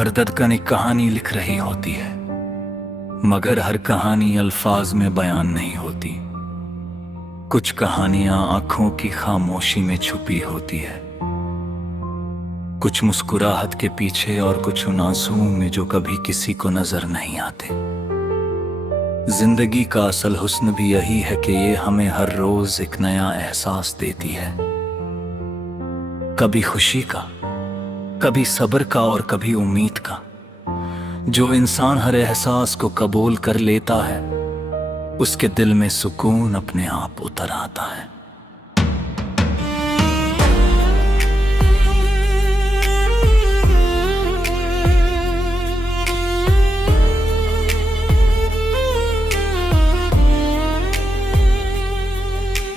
हर धड़कन एक कहानी लिख रही होती है, मगर हर कहानी अल्फाज में बयान नहीं होती। कुछ कहानियां आंखों की खामोशी में छुपी होती है, कुछ मुस्कुराहट के पीछे और कुछ उन आंसुओं में जो कभी किसी को नजर नहीं आते। जिंदगी का असल हुस्न भी यही है कि ये हमें हर रोज एक नया एहसास देती है, कभी खुशी का, कभी सब्र का और कभी उम्मीद का। जो इंसान हर एहसास को कबूल कर लेता है, उसके दिल में सुकून अपने आप उतर आता है।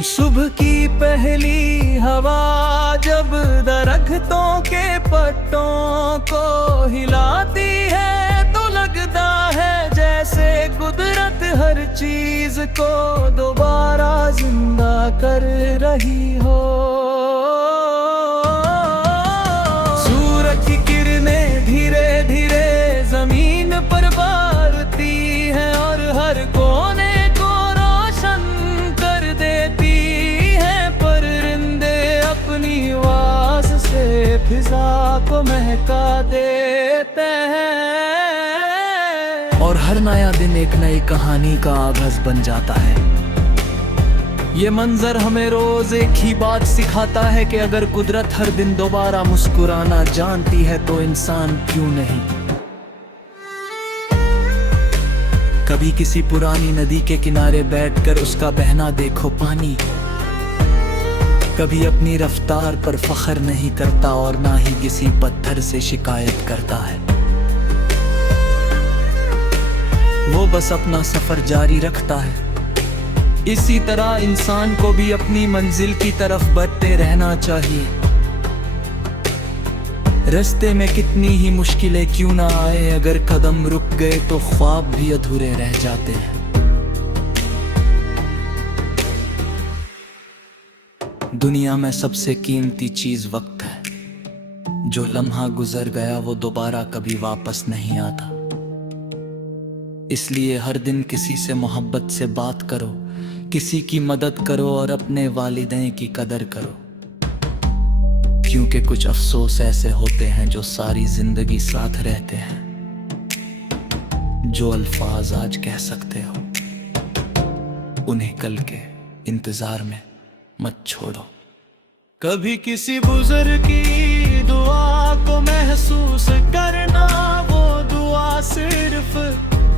सुबह की पहली हवा जब दरख्तों के पत्तों को हिलाती है, तो लगता है जैसे कुदरत हर चीज को दोबारा जिंदा कर रही हो। सूरज की किरणें धीरे धीरे जमीन पर बारती हैं और हर कोने को रोशन कर देती हैं। परिंदे अपनी आवाज से फिजा को महका देते हैं और हर नया दिन एक नई कहानी का आगाज बन जाता है। ये मंजर हमें रोज एक ही बात सिखाता है कि अगर कुदरत हर दिन दोबारा मुस्कुराना जानती है तो इंसान क्यों नहीं। कभी किसी पुरानी नदी के किनारे बैठकर उसका बहना देखो पानी, कभी अपनी रफ्तार पर फख्र नहीं करता और ना ही किसी पत्थर से शिकायत करता है। वो बस अपना सफर जारी रखता है। इसी तरह इंसान को भी अपनी मंजिल की तरफ बढ़ते रहना चाहिए। रास्ते में कितनी ही मुश्किलें क्यों ना आए, अगर कदम रुक गए तो ख्वाब भी अधूरे रह जाते हैं। दुनिया में सबसे कीमती चीज वक्त है। जो लम्हा गुजर गया वो दोबारा कभी वापस नहीं आता। इसलिए हर दिन किसी से मोहब्बत से बात करो, किसी की मदद करो और अपने वालिदैन की कदर करो, क्योंकि कुछ अफसोस ऐसे होते हैं जो सारी जिंदगी साथ रहते हैं। जो अल्फाज आज कह सकते हो, उन्हें कल के इंतजार में मत छोड़ो। कभी किसी बुजुर्ग की दुआ को महसूस करना, वो दुआ सिर्फ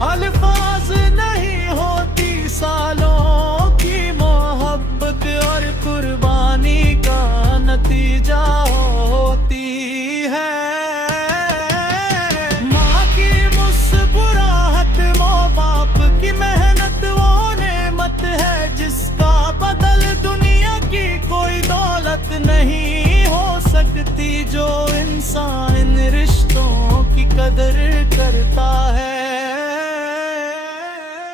अल्फाज नहीं होती, सालों की मोहब्बत और कुर्बानी का नतीजा होती है। माँ की मुस्कुराहट, माँ बाप की मेहनत वो नेमत है जिसका बदल दुनिया की कोई दौलत नहीं हो सकती। जो इंसान इन रिश्तों की कदर करता है,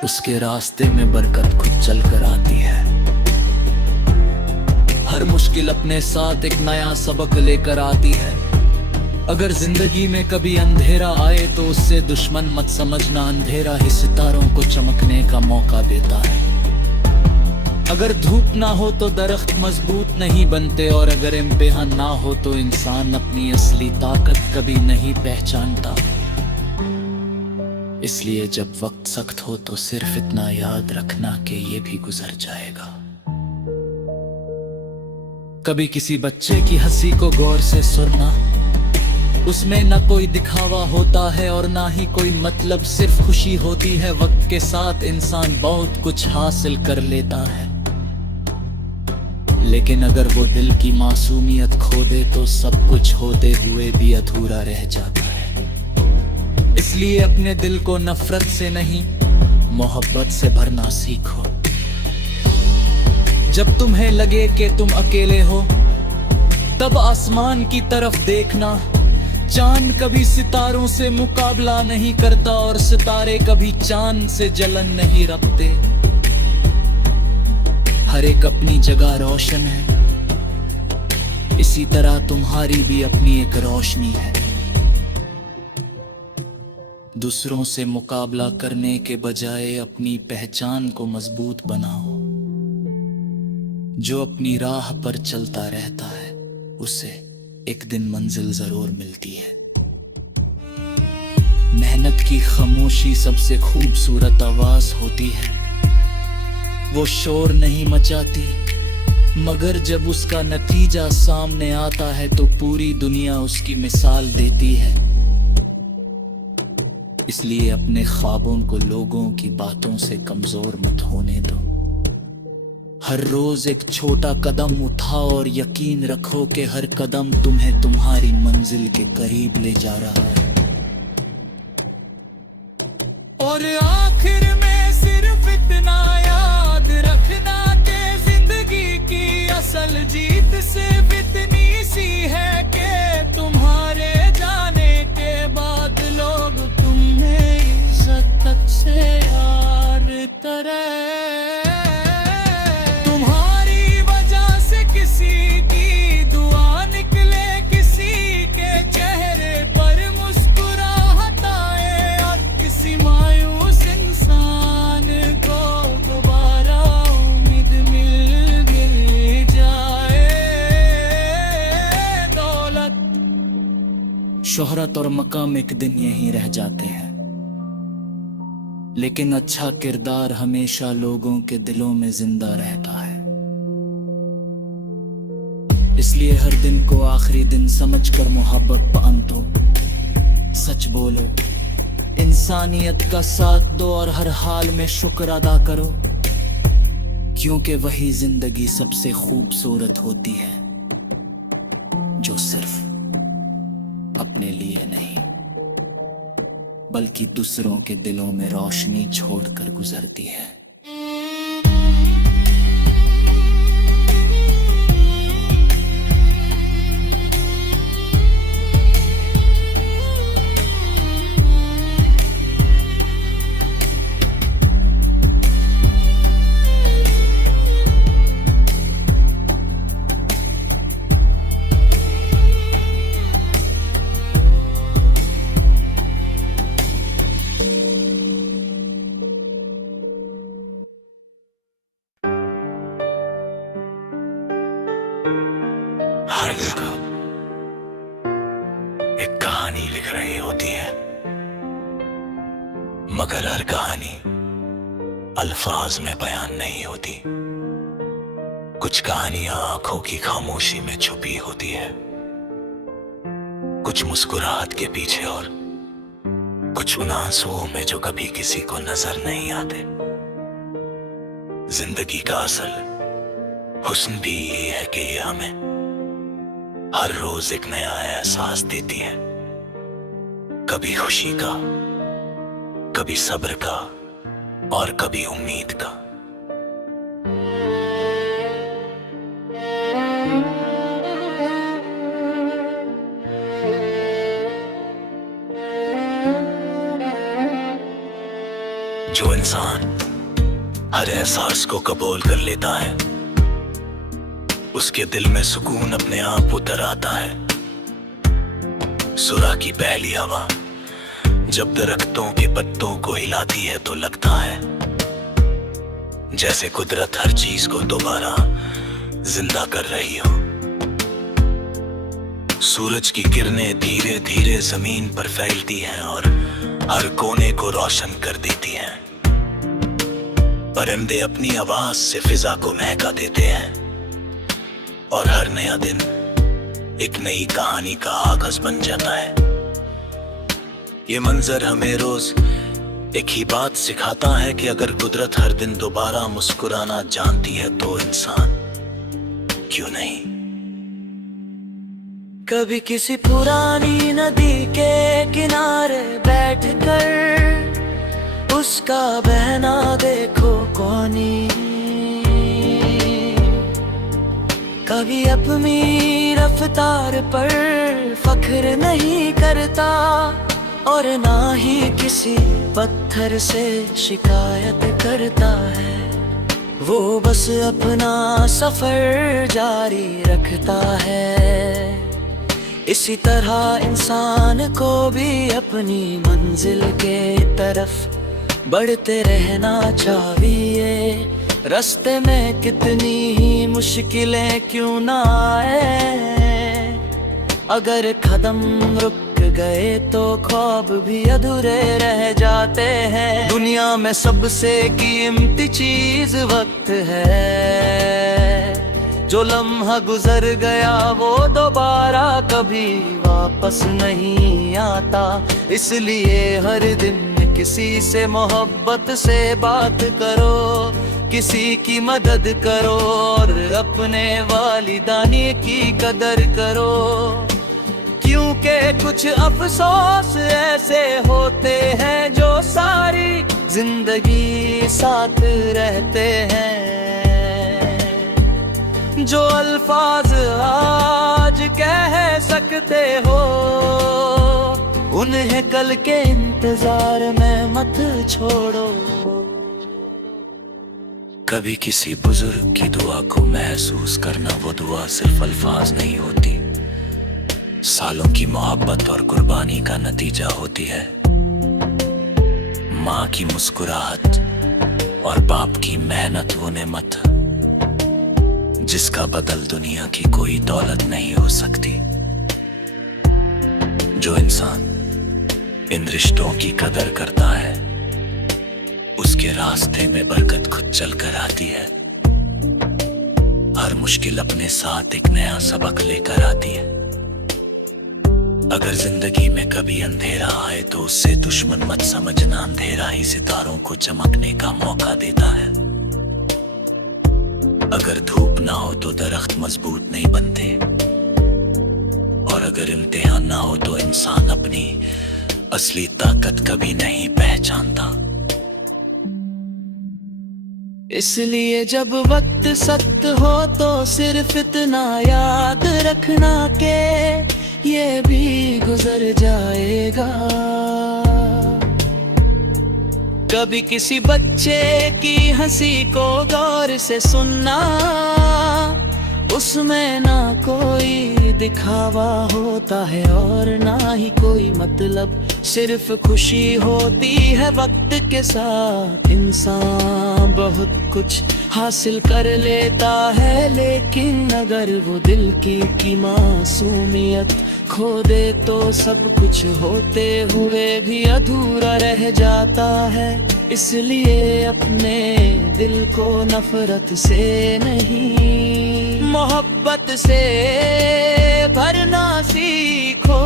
उसके रास्ते में बरकत खुद चल कर आती है। हर मुश्किल अपने साथ एक नया सबक लेकर आती है। अगर जिंदगी में कभी अंधेरा आए तो उससे दुश्मन मत समझना, अंधेरा ही सितारों को चमकने का मौका देता है। अगर धूप ना हो तो दरख्त मजबूत नहीं बनते, और अगर इम्तिहान ना हो तो इंसान अपनी असली ताकत कभी नहीं पहचानता। इसलिए जब वक्त सख्त हो तो सिर्फ इतना याद रखना कि ये भी गुजर जाएगा। कभी किसी बच्चे की हंसी को गौर से सुनना, उसमें न कोई दिखावा होता है और ना ही कोई मतलब, सिर्फ खुशी होती है। वक्त के साथ इंसान बहुत कुछ हासिल कर लेता है, लेकिन अगर वो दिल की मासूमियत खो दे तो सब कुछ होते हुए भी अधूरा रह जाता है। इसलिए अपने दिल को नफरत से नहीं, मोहब्बत से भरना सीखो। जब तुम्हें लगे कि तुम अकेले हो, तब आसमान की तरफ देखना। चांद कभी सितारों से मुकाबला नहीं करता और सितारे कभी चांद से जलन नहीं रखते। हर एक अपनी जगह रोशन है, इसी तरह तुम्हारी भी अपनी एक रोशनी है। दूसरों से मुकाबला करने के बजाय अपनी पहचान को मजबूत बनाओ। जो अपनी राह पर चलता रहता है उसे एक दिन मंजिल जरूर मिलती है। मेहनत की खामोशी सबसे खूबसूरत आवाज होती है। वो शोर नहीं मचाती, मगर जब उसका नतीजा सामने आता है तो पूरी दुनिया उसकी मिसाल देती है। इसलिए अपने ख्वाबों को लोगों की बातों से कमजोर मत होने दो। हर रोज एक छोटा कदम उठाओ और यकीन रखो कि हर कदम तुम्हें तुम्हारी मंजिल के करीब ले जा रहा है। और आखिर में सिर्फ इतना याद रखना कि जिंदगी की असल जीत सिर्फ इतनी सी है कि तुम्हारे जाने के बाद लोग तुम्हें इज्जत से याद करें। तुम्हारी वजह से किसी की दुआ निकले, किसी के चेहरे पर मुस्कुराहट आए और किसी मायूस इंसान को दोबारा उम्मीद मिल जाए। दौलत, शोहरत और मकाम एक दिन यहीं रह जाते हैं, लेकिन अच्छा किरदार हमेशा लोगों के दिलों में जिंदा रहता है। इसलिए हर दिन को आखिरी दिन समझकर मोहब्बत बांधो, सच बोलो, इंसानियत का साथ दो और हर हाल में शुक्र अदा करो, क्योंकि वही जिंदगी सबसे खूबसूरत होती है जो सिर्फ अपने लिए नहीं बल्कि दूसरों के दिलों में रोशनी छोड़कर गुजरती है। हर जगह एक कहानी लिख रही होती है, मगर हर कहानी अल्फाज में बयान नहीं होती। कुछ कहानियां आंखों की खामोशी में छुपी होती है, कुछ मुस्कुराहट के पीछे और कुछ उन आंसुओं में जो कभी किसी को नजर नहीं आते। जिंदगी का असल हुस्न भी ये है कि ये हमें हर रोज एक नया एहसास देती है, कभी खुशी का, कभी सब्र का और कभी उम्मीद का। जो इंसान हर एहसास को कबूल कर लेता है उसके दिल में सुकून अपने आप उतर आता है। सुरह की पहली हवा जब दरख्तों के पत्तों को हिलाती है तो लगता है जैसे कुदरत हर चीज को दोबारा जिंदा कर रही हो। सूरज की किरणें धीरे धीरे जमीन पर फैलती हैं और हर कोने को रोशन कर देती हैं। परिंदे अपनी आवाज से फिजा को महका देते हैं और हर नया दिन एक नई कहानी का आगाज बन जाता है। ये मंजर हमें रोज एक ही बात सिखाता है कि अगर कुदरत हर दिन दोबारा मुस्कुराना जानती है तो इंसान क्यों नहीं। कभी किसी पुरानी नदी के किनारे बैठकर उसका बहना देखो कौनी, कभी अपनी रफ्तार पर फख्र नहीं करता और ना ही किसी पत्थर से शिकायत करता है। वो बस अपना सफर जारी रखता है। इसी तरह इंसान को भी अपनी मंजिल के तरफ बढ़ते रहना चाहिए। रास्ते में कितनी ही मुश्किलें क्यों ना आए, अगर कदम रुक गए तो ख्वाब भी अधूरे रह जाते हैं। दुनिया में सबसे कीमती चीज वक्त है, जो लम्हा गुजर गया वो दोबारा कभी वापस नहीं आता। इसलिए हर दिन किसी से मोहब्बत से बात करो, किसी की मदद करो और अपने वालिदानी की कदर करो। क्योंकि कुछ अफसोस ऐसे होते हैं जो सारी जिंदगी साथ रहते हैं। जो अल्फाज आज कह सकते हो, उन्हें कल के इंतजार में मत छोड़ो। कभी किसी बुजुर्ग की दुआ को महसूस करना, वो दुआ सिर्फ अल्फाज नहीं होती, सालों की मोहब्बत और कुर्बानी का नतीजा होती है। माँ की मुस्कुराहट और बाप की मेहनत वो नेमत, जिसका बदल दुनिया की कोई दौलत नहीं हो सकती। जो इंसान इन रिश्तों की कदर करता है, उसके रास्ते में बरकत खुद चल कर आती है। हर मुश्किल अपने साथ एक नया सबक लेकर आती है। अगर जिंदगी में कभी अंधेरा आए तो उससे दुश्मन मत समझना, अंधेरा ही सितारों को चमकने का मौका देता है। अगर धूप ना हो तो दरख्त मजबूत नहीं बनते, और अगर इम्तिहान ना हो तो इंसान अपनी असली ताकत कभी नहीं पहचानता। इसलिए जब वक्त सख्त हो तो सिर्फ इतना याद रखना के ये भी गुजर जाएगा। कभी किसी बच्चे की हंसी को गौर से सुनना, उसमें ना कोई दिखावा होता है और ना ही कोई मतलब, सिर्फ खुशी होती है वक्त के साथ। इंसान बहुत कुछ हासिल कर लेता है, लेकिन अगर वो दिल की मासूमियत खो दे तो सब कुछ होते हुए भी अधूरा रह जाता है। इसलिए अपने दिल को नफरत से नहीं, मोहब्बत से भरना सीखो।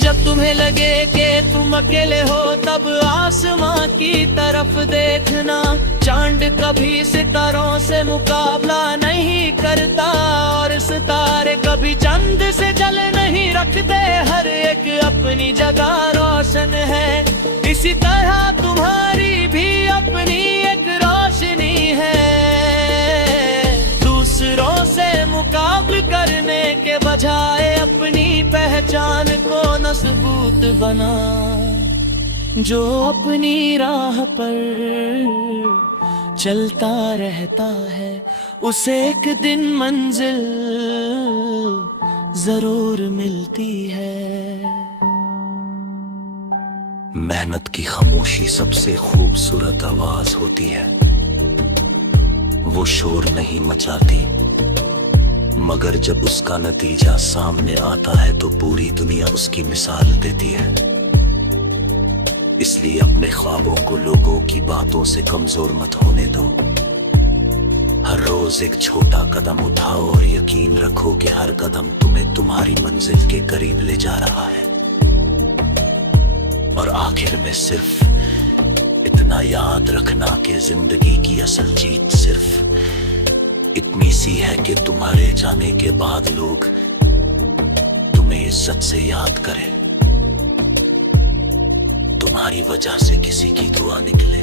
जब तुम्हें लगे कि तुम अकेले हो तब आसमां की तरफ देखना। चांद कभी सितारों से मुकाबला नहीं करता और सितारे कभी चंद से जल नहीं रखते। हर एक अपनी जगह रोशन है, इसी तरह तुम्हारी भी अपनी एक रोशनी है। दूसरों से मुकाबला करने के बजाय अपनी पहचान को न सबूत बना। जो अपनी राह पर चलता रहता है, उसे एक दिन मंजिल जरूर मिलती है। मेहनत की खामोशी सबसे खूबसूरत आवाज होती है। वो शोर नहीं मचाती, मगर जब उसका नतीजा सामने आता है तो पूरी दुनिया उसकी मिसाल देती है। इसलिए अपने ख्वाबों को लोगों की बातों से कमजोर मत होने दो। हर रोज एक छोटा कदम उठाओ और यकीन रखो कि हर कदम तुम्हें तुम्हारी मंजिल के करीब ले जा रहा है। और आखिर में सिर्फ इतना याद रखना कि जिंदगी की असल जीत सिर्फ इतनी सी है कि तुम्हारे जाने के बाद लोग तुम्हें इज्जत से याद करें। तुम्हारी वजह से किसी की दुआ निकले,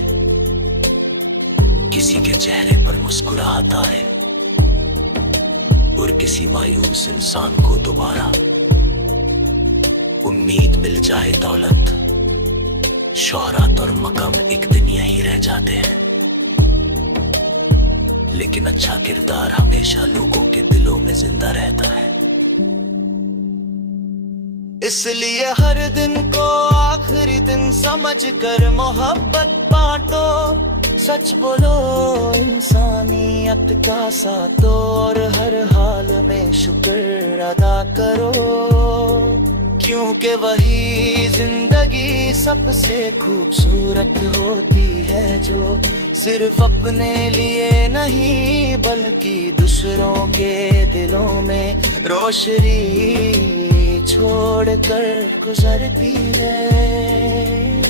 किसी के चेहरे पर मुस्कुराहट आए और किसी मायूस इंसान को दोबारा उम्मीद मिल जाए। दौलत, शोहरत और मकाम एक दिन यही रह जाते हैं, लेकिन अच्छा किरदार हमेशा लोगों के दिलों में जिंदा रहता है। इसलिए हर दिन को आखिरी दिन समझ कर मोहब्बत बांटो। सच बोलो, इंसानियत का साथ दो और हर हाल में शुक्र अदा करो, क्योंकि वही जिंदगी सबसे खूबसूरत होती है जो सिर्फ अपने लिए नहीं बल्कि दूसरों के दिलों में रोशनी छोड़ कर गुजरती है।